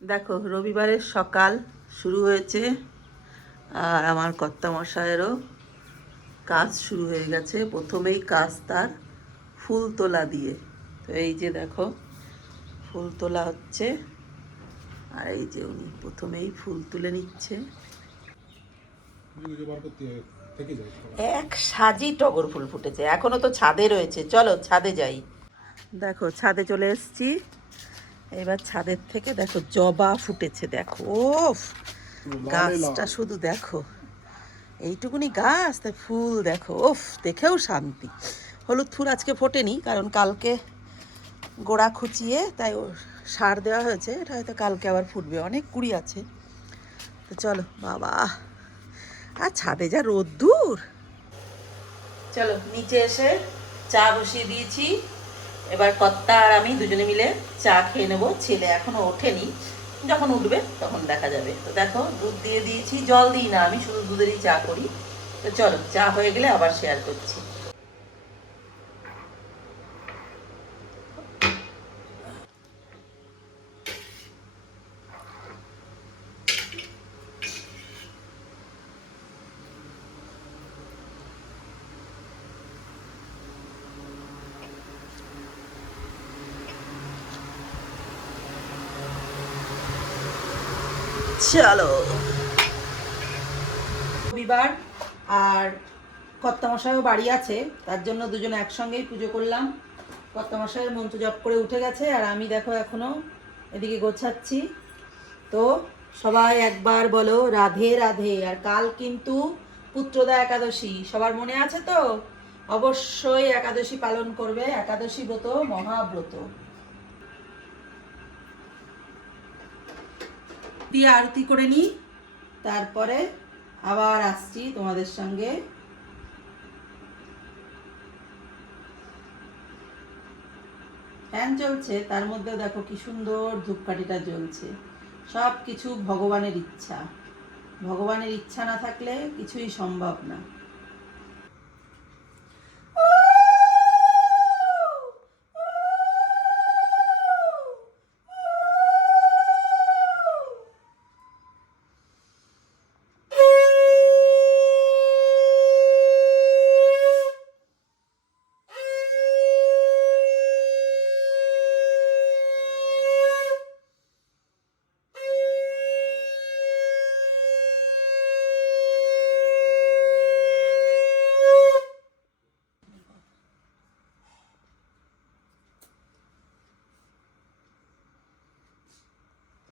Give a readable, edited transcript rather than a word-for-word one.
দেখো রবিবারের সকাল শুরু হয়েছে আর আমার কর্তামশায়েরও কাজ শুরু হয়ে গেছে। প্রথমেই কাজ তার ফুল তোলা দিয়ে। তো এই যে দেখো ফুল তোলা হচ্ছে আর এই যে উনি প্রথমেই ফুল তুলে নিচ্ছে। এক সাজি টগর ফুল ফুটেছে, এখনো তো ছাদে রয়েছে, চলো ছাদে যাই। দেখো ছাদে চলে এসেছি। এবার ছাদের থেকে দেখো জবা ফুটেছে, দেখো ওফ গাছটা শুধু দেখো, এইটুকুনি গাছ তাই ফুল দেখো, ওফ দেখেও শান্তি। হলুদ ফুল আজকে ফোটেনি কারণ কালকে গোড়া খুঁচিয়ে তাই সার দেওয়া হয়েছে, এটা হয়তো কালকে আবার ফুটবে, অনেক কুড়ি আছে। তো চলো বাবা, আর ছাদে যা রোদ্দুর। চলো নিচে এসে চা বসিয়ে দিয়েছি, এবার কর্তা আর আমি দুজনে মিলে চা খেয়ে নেবো। ছেলে এখনো ওঠেনি, যখন উঠবে তখন দেখা যাবে। তো দেখো দুধ দিয়ে দিয়েছি, জল দিই না, আমি শুধু দুধেরই চা করি। তো চলো চা হয়ে গেলে আবার শেয়ার করছি। চলো রবিবার আর কর্তামশাইও বাড়ি আছে, তার জন্য দুজনে একসঙ্গেই পুজো করলাম। কর্তামশাইয়ের মন্ত্র জপ করে উঠে গেছে আর আমি দেখো এখনো এদিকে গোছাচ্ছি। তো সবাই একবার বলো রাধে রাধে। আর কাল কিন্তু পুত্রদা একাদশী, সবার মনে আছে তো? অবশ্যই একাদশী পালন করবে, একাদশী ব্রত মহাব্রত। দিয়ে আরতি করে নিই, তারপরে আবার আসছি তোমাদের সঙ্গে। ফ্যান চলছে, তার মধ্যে দেখো কি সুন্দর ধূপকাঠিটা জ্বলছে। সব কিছু ভগবানের ইচ্ছা, ভগবানের ইচ্ছা না থাকলে কিছুই সম্ভব না।